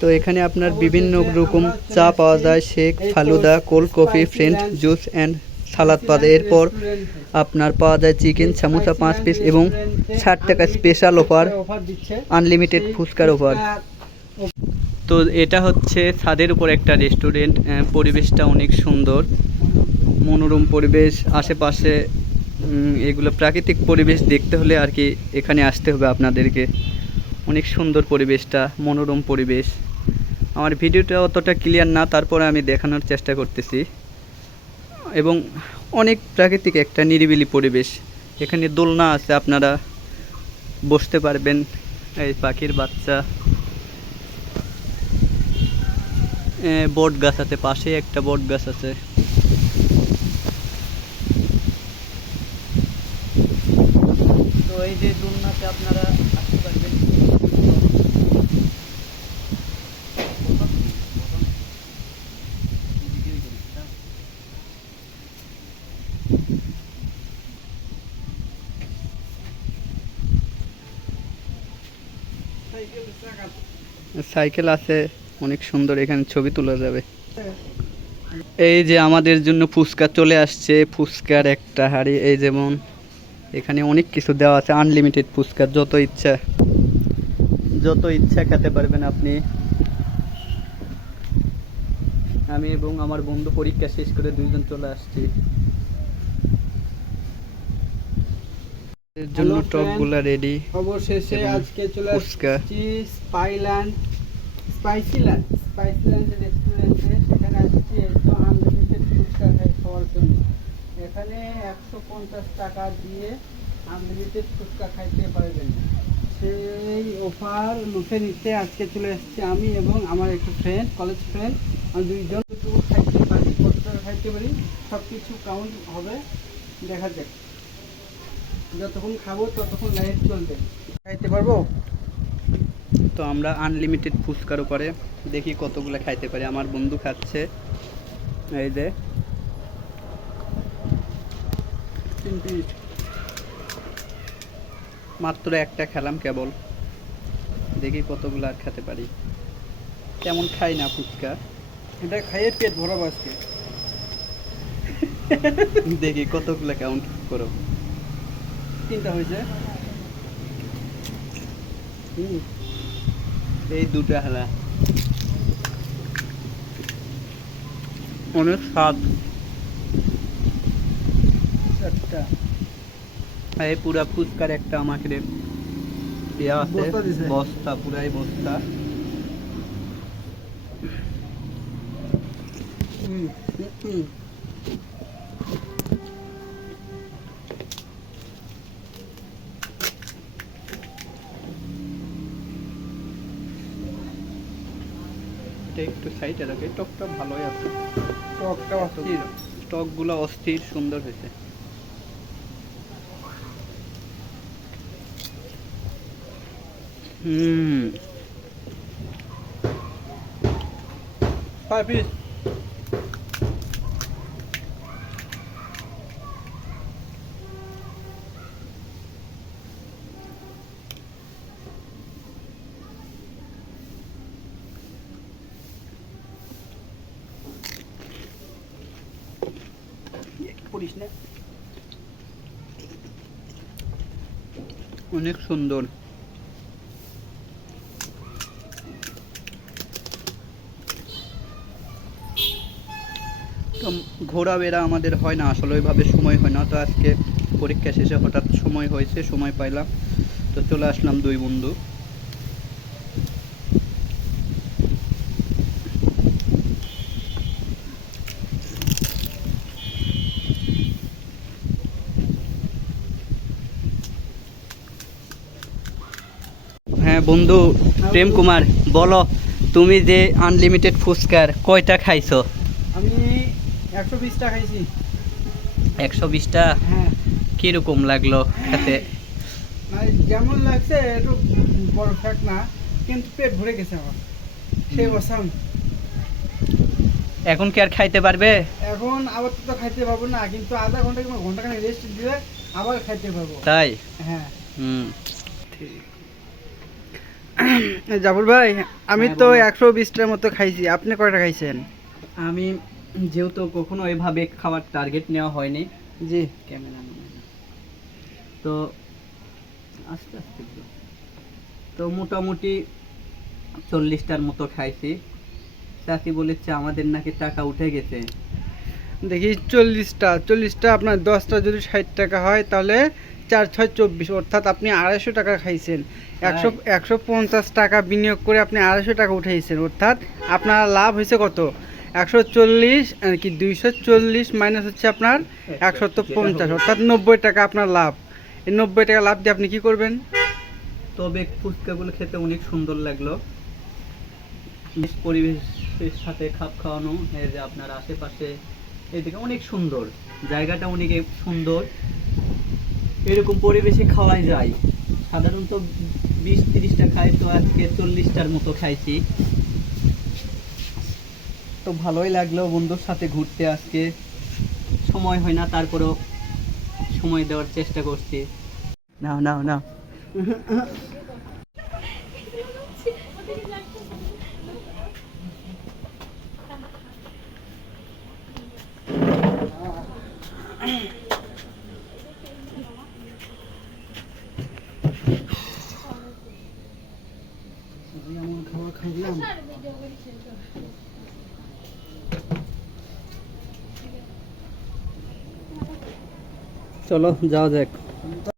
তো এখানে আপনার বিভিন্ন রকম চা পাওয়া যায়, shake, falooda, cold coffee, French juice and সালাদ পাওয়া যায়। এরপর আপনার পাওয়া যায় চিকেন সামোসা 5 পিস এবং 60 টাকা স্পেশাল অফার, আনলিমিটেড ফুচকার অফার। তো এটা হচ্ছে ছাদের উপর একটা রেস্টুরেন্ট, পরিবেশটা অনেক সুন্দর, মনোরম পরিবেশ, আশেপাশে এগুলো প্রাকৃতিক পরিবেশ দেখতে হলে আর কি এখানে আসতে হবে আপনাদেরকে। অনেক সুন্দর পরিবেশটা, মনোরম পরিবেশ। আমার ভিডিওটা অতটা ক্লিয়ার না, তারপরে আমি দেখানোর চেষ্টা করতেছি। এবং অনেক প্রাকৃতিক একটা নিরিবিলি পরিবেশ। এখানে দোলনা আছে, আপনারা বসতে পারবেন। এই পাখির বাচ্চা, বট গাছ আছে, পাশে একটা বট গাছ আছে। তো এই যে দোলনাতে আপনারা আসতে পারবেন। সাইকেল আছে, অনেক সুন্দর, এখানে ছবি তোলা যাবে। এই যে আমাদের জন্য ফুচকা চলে আসছে, ফুচকার একটা হাঁড়ি। এই যেমন এখানে অনেক কিছু দেওয়া আছে, আনলিমিটেড ফুচকা, যত ইচ্ছা খেতে পারবেন আপনি। আমি এবং আমার বন্ধু পরীক্ষা শেষ করে দুইজন চলে আসছি। এর জন্য টকগুলা রেডি। অবশেষে আজকে চলে আসছি স্পাইসিল্যান্ড রেস্টুরেন্টে। সেখানে আসছি একটু আনলিমিটেড ফুচকা খাওয়ার জন্য। এখানে 150 টাকা দিয়ে আনলিমিটেড ফুচকা খাইতে পারবেন। সেই অফার লুফে নিতে আজকে চলে এসেছি আমি এবং আমার একটা ফ্রেন্ড, কলেজ ফ্রেন্ড। আমি দুইজন খাইতে পারি, কত টাকা খাইতে পারি সব কিছু কাউন্ট হবে, দেখা যাক। যতক্ষণ খাবো ততক্ষণ লাইট চলবে, খাইতে পারবো। তো আমরা আনলিমিটেড ফুচকার উপরে দেখি কতগুলো খাইতে পারি। আমার বন্ধু খাচ্ছে, এই যে 3 পিস, মাত্র একটা খেলাম কেবল, দেখি কতগুলো আর খেতে পারি। তেমন খাই না ফুচকা, এটা খাইয়ে পেট ভরাবো আজকে। দেখি কতগুলো কাউন্ট করো। 3টা হয়েছে। এই 2টা হেলা, অনেক স্বাদ। 4টা। এই পুরা ফুচকার একটা আমাকে দেওয়া আছে, বস্তা দিছে। বস্তা, পুরাই বস্তা। এটা একটু সাইডে রাখে, টকটা ভালোই আছে, টকটা অস্থির। টকগুলো অস্থির সুন্দর হয়েছে। হুম, 5 পিস। করিস না, অনেক সুন্দর। তো ঘোরাফেরা আমাদের হয় না আসলে, ওইভাবে সময় হয় না। তো আজকে পরীক্ষা শেষে হঠাৎ সময় হয়েছে, সময় পাইলাম, তো চলে আসলাম দুই বন্ধু। হ্যাঁ বন্ধু প্রেম কুমার, বলো তুমি যে আনলিমিটেড ফুচকার কয়টা খাইছো? আমি 120টা খাইছি। 120টা? হ্যাঁ। কিরকম লাগলো খেতে? মানে যেমন লাগছে একটু পারফেক্ট না, কিন্তু পেট ভরে গেছে আমার, সেই অসাম। এখন কি আর খাইতে পারবে? এখন আবার তো খাইতে পারবো না, কিন্তু আধা ঘন্টা কিংবা ঘন্টাখানেক রেস্ট দিলে আবার খাইতে পারবো। তাই? হ্যাঁ। হুম। জাফর ভাই, আমি হ্যাঁ, তো বলো। 120টার মতো খাইছি, আপনি কয়টা খাইছেন? আমি যেহেতু কখনো এভাবে খাওয়ার টার্গেট নেওয়া হয়নি, জি। ক্যামেরা তো আস্তে আস্তে বলো। তো মোটামুটি 40টার মতো খাইছি। চাচি বলেছে আমাদের নাকি টাকা উঠে গেছে। দেখি 40টা আপনার 10টা যদি 60 টাকা হয় তাহলে 4 6 24, অর্থাৎ আপনি 250 টাকা খাইছেন। তাই? 150 টাকা বিনিয়োগ করে আপনি 250 টাকা উঠাইছেন, অর্থাৎ আপনার লাভ হয়েছে কত? 140 আর কি 240 মাইনাস হচ্ছে আপনার 150, অর্থাৎ 90 টাকা আপনার লাভ। এই 90 টাকা লাভ দিয়ে আপনি কি করবেন? তবে ফুচকাগুলো খেতে অনেক সুন্দর লাগলো। বেশ পরিবেশের সাথে খাপ খাওয়ানো, এই যে আপনার আশেপাশে এদিকে অনেক সুন্দর, জায়গাটা অনেক সুন্দর। এরকম পরিবেশে খাওয়াই যায়। সাধারণত 20-30টা খাই, তো আজকে 40টার মতো খাইছি। তো ভালোই লাগলো বন্ধুর সাথে ঘুরতে। আজকে সময় হয় না, তারপরেও সময় দেওয়ার চেষ্টা করছি। নাও নাও নাও। এমন খাবার খাইলাম। চলো যাওয়া যাক।